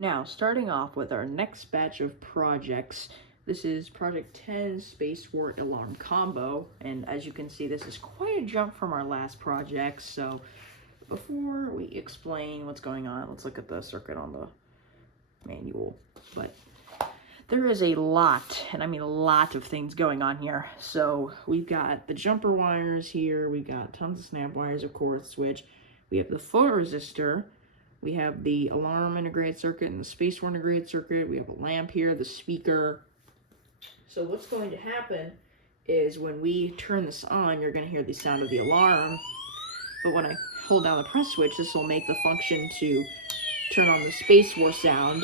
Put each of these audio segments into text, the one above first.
Now, starting off with our next batch of projects, this is Project 10 Space War Alarm Combo, and as you can see, this is quite a jump from our last project, so before we explain what's going on, let's look at the circuit on the manual. But there is a lot, and I mean a lot of things going on here. So we've got the jumper wires here, we've got tons of snap wires, of course, switch, we have the photoresistor, we have the alarm integrated circuit and the space war integrated circuit. We have a lamp here, the speaker. So what's going to happen is when we turn this on, you're going to hear the sound of the alarm. But when I hold down the press switch, this will make the function to turn on the space war sound.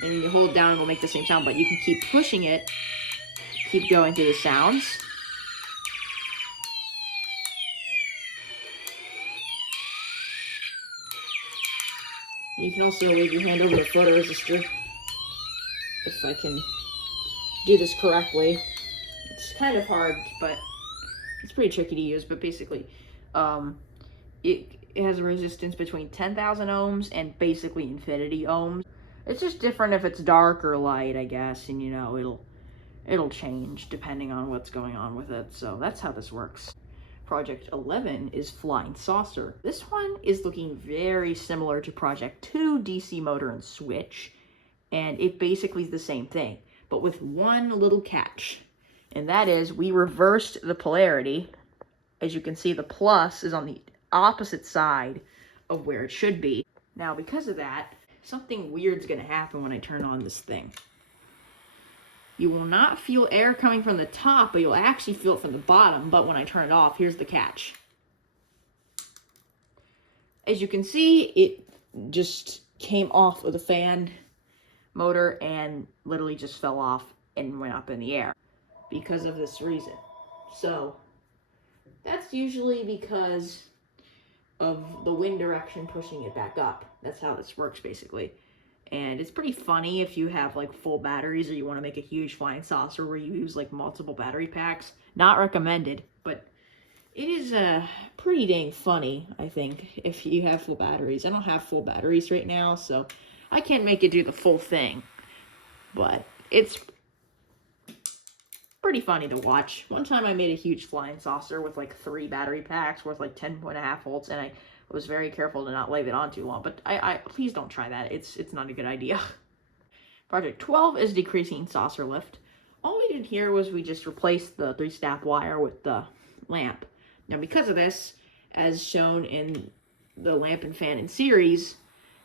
And when you hold it down, it will make the same sound, but you can keep pushing it, keep going through the sounds. You can also wave your hand over the photoresistor, if I can do this correctly. It's kind of hard, but it's pretty tricky to use, but basically, it has a resistance between 10,000 ohms and basically infinity ohms. It's just different if it's dark or light, I guess, and you know, it'll change depending on what's going on with it, so that's how this works. Project 11 is Flying Saucer. This one is looking very similar to Project 2 DC motor and switch, and it basically is the same thing, but with one little catch, and that is we reversed the polarity. As you can see, the plus is on the opposite side of where it should be. Now, because of that, something weird's gonna happen when I turn on this thing. You will not feel air coming from the top, but you'll actually feel it from the bottom. But when I turn it off, here's the catch. As you can see, it just came off of the fan motor and literally just fell off and went up in the air because of this reason. So that's usually because of the wind direction pushing it back up. That's how this works, basically. And it's pretty funny if you have like full batteries or you want to make a huge flying saucer where you use like multiple battery packs. Not recommended, but it is pretty dang funny, I think, if you have full batteries. I don't have full batteries right now, so I can't make it do the full thing. But it's pretty funny to watch. One time I made a huge flying saucer with like 3 battery packs worth like 10.5 volts, and I was very careful to not leave it on too long, but I please don't try that. It's not a good idea. Project 12 is Decreasing Saucer Lift. All we did here was we just replaced the 3-snap wire with the lamp. Now, because of this, as shown in the lamp and fan in series,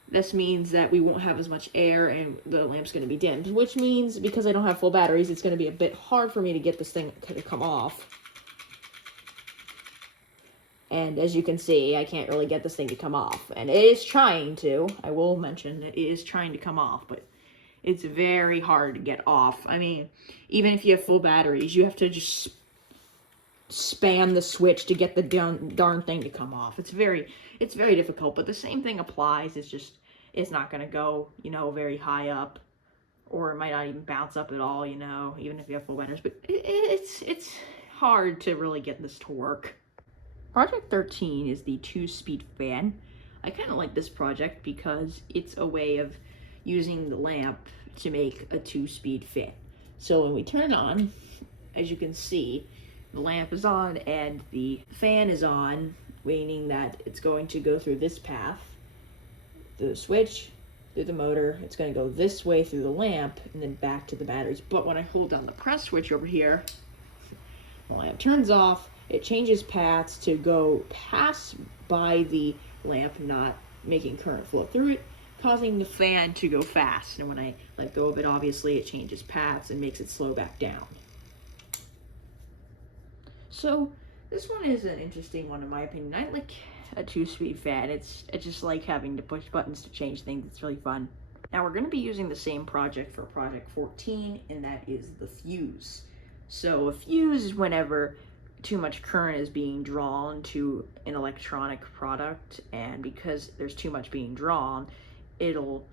this means that we won't have as much air and the lamp's going to be dimmed, which means because I don't have full batteries, it's going to be a bit hard for me to get this thing to come off. And as you can see, I can't really get this thing to come off. And it is trying to. I will mention it is trying to come off, but it's very hard to get off. I mean, even if you have full batteries, you have to just spam the switch to get the darn thing to come off. It's very difficult, but the same thing applies. It's not going to go, you know, very high up, or it might not even bounce up at all, you know, even if you have full batteries. But it's hard to really get this to work. Project 13 is the 2-speed fan. I kind of like this project because it's a way of using the lamp to make a 2-speed fan. So when we turn it on, as you can see, the lamp is on and the fan is on, meaning that it's going to go through this path, through the switch, through the motor. It's going to go this way through the lamp and then back to the batteries. But when I hold down the press switch over here, the lamp turns off. It changes paths to go pass by the lamp, not making current flow through it, causing the fan to go fast. And when I let go of it, obviously it changes paths and makes it slow back down. So this one is an interesting one in my opinion. I like a 2-speed fan. It's just like having to push buttons to change things. It's really fun. Now we're going to be using the same project for Project 14, and that is the fuse. So a fuse is whenever too much current is being drawn to an electronic product, and because there's too much being drawn, it'll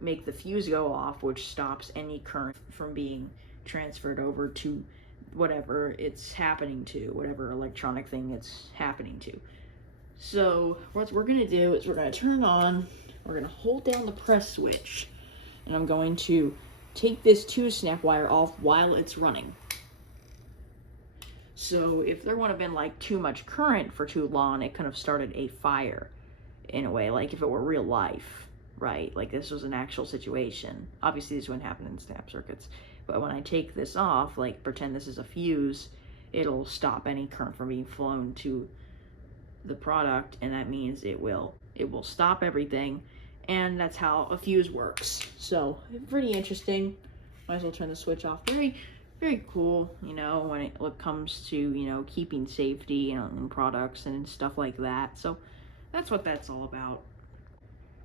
make the fuse go off, which stops any current from being transferred over to whatever it's happening to, whatever electronic thing it's happening to. So what we're going to do is we're going to turn on, we're going to hold down the press switch, and I'm going to take this 2-snap wire off while it's running. So if there would have been like too much current for too long, it could have started a fire in a way, like if it were real life, right? Like this was an actual situation. Obviously this wouldn't happen in snap circuits, but when I take this off, like pretend this is a fuse, it'll stop any current from being flown to the product, and that means it will stop everything, and that's how a fuse works. So pretty interesting. Might as well turn the switch off. Very cool, you know, when it comes to, you know, keeping safety in products and stuff like that. So that's what that's all about.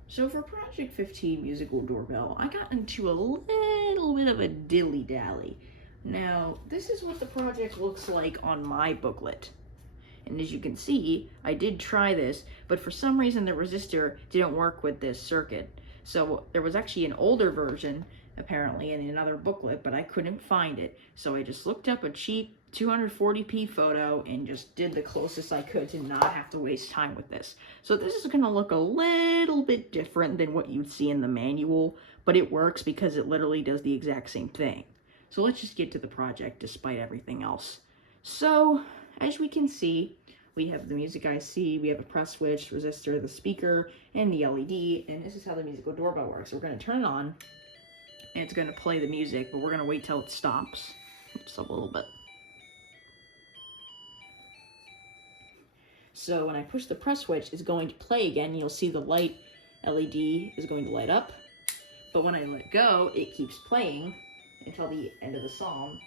So for Project 15 Musical Doorbell, I got into a little bit of a dilly-dally. Now, this is what the project looks like on my booklet. And as you can see, I did try this, but for some reason the resistor didn't work with this circuit. So there was actually an older version, apparently, in another booklet, but I couldn't find it. So I just looked up a cheap 240p photo and just did the closest I could to not have to waste time with this. So this is going to look a little bit different than what you'd see in the manual, but it works because it literally does the exact same thing. So let's just get to the project despite everything else. So, as we can see, we have the music IC, we have a press switch, resistor, the speaker, and the LED, and this is how the musical doorbell works. So we're going to turn it on, and it's going to play the music, but we're going to wait till it stops. Just a little bit. So when I push the press switch, it's going to play again. You'll see the light LED is going to light up, but when I let go, it keeps playing until the end of the song,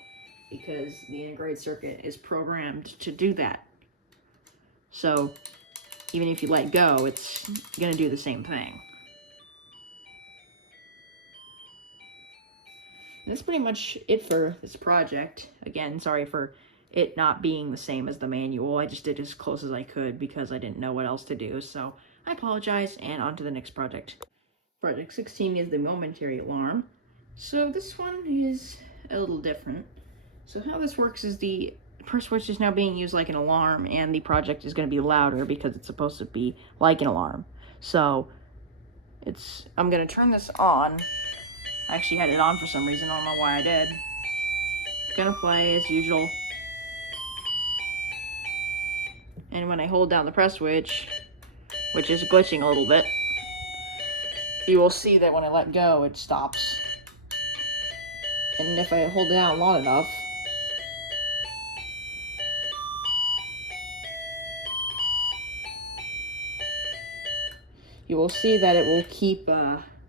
because the integrated circuit is programmed to do that. So even if you let go, it's going to do the same thing. And that's pretty much it for this project. Again, sorry for it not being the same as the manual. I just did as close as I could because I didn't know what else to do. So I apologize, and on to the next project. Project 16 is the momentary alarm. So this one is a little different. So how this works is the press switch is now being used like an alarm, and the project is going to be louder because it's supposed to be like an alarm. So I'm going to turn this on. I actually had it on for some reason. I don't know why I did. It's going to play as usual. And when I hold down the press switch, which is glitching a little bit, you will see that when I let go, it stops. And if I hold it down long enough, you will see that it will keep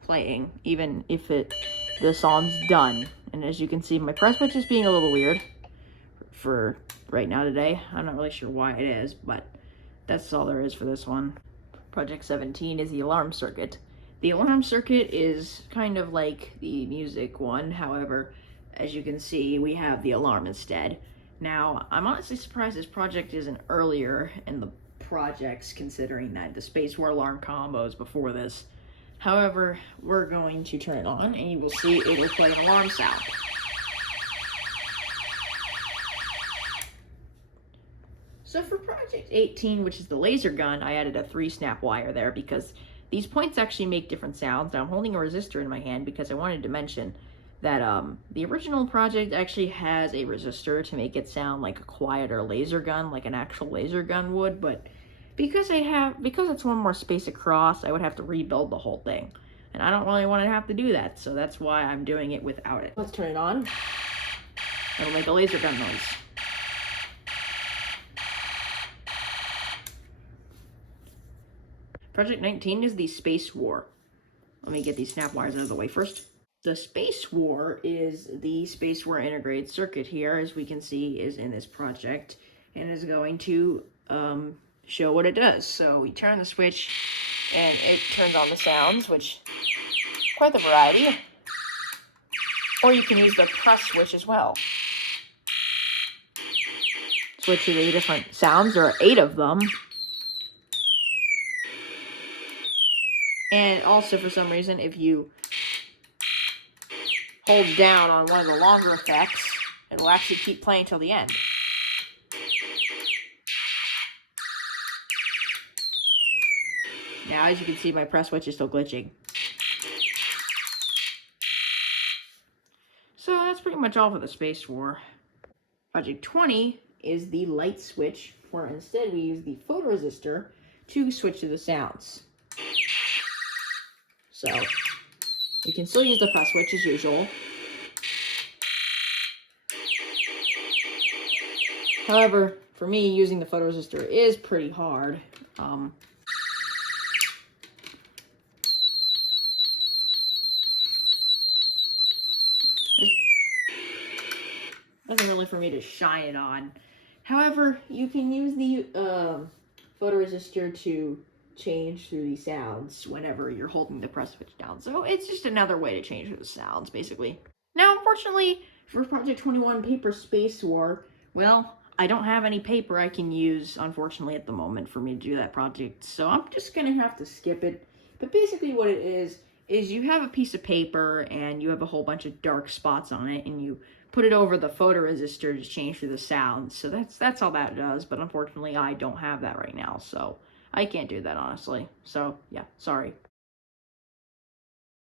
playing even if the song's done. And as you can see, my press switch is being a little weird for right now today. I'm not really sure why it is, but that's all there is for this one. Project 17 is the alarm circuit. The alarm circuit is kind of like the music one. However, as you can see, we have the alarm instead. Now, I'm honestly surprised this project isn't earlier in the projects, considering that the Space War alarm combos before this. However, we're going to turn it on, and you will see it will play an alarm sound. So for Project 18, which is the laser gun, I added a 3-snap wire there because these points actually make different sounds. Now I'm holding a resistor in my hand because I wanted to mention that the original project actually has a resistor to make it sound like a quieter laser gun, like an actual laser gun would, but because it's one more space across, I would have to rebuild the whole thing. And I don't really want to have to do that, so that's why I'm doing it without it. Let's turn it on. It'll make a laser gun noise. Project 19 is the Space War. Let me get these snap wires out of the way first. The Space War is the Space War integrated circuit here, as we can see, is in this project, and is going to show what it does. So we turn the switch, and it turns on the sounds, which quite the variety. Or you can use the press switch as well. Switch to the different sounds. There are 8 of them. And also, for some reason, if you hold down on one of the longer effects, it will actually keep playing till the end. Now, as you can see, my press switch is still glitching. So that's pretty much all for the Space War. Project 20 is the light switch, where instead we use the photoresistor to switch to the sounds. So you can still use the press switch as usual. However, for me, using the photoresistor is pretty hard. There's nothing really for me to shine it on. However, you can use the photoresistor to change through the sounds whenever you're holding the press switch down. So it's just another way to change through the sounds, basically. Now, unfortunately, for Project 21 Paper Space War, well, I don't have any paper I can use, unfortunately, at the moment for me to do that project, so I'm just going to have to skip it. But basically what it is you have a piece of paper and you have a whole bunch of dark spots on it, and you put it over the photoresistor to change through the sounds. So that's all that does, but unfortunately I don't have that right now, so I can't do that, honestly. So, yeah, sorry.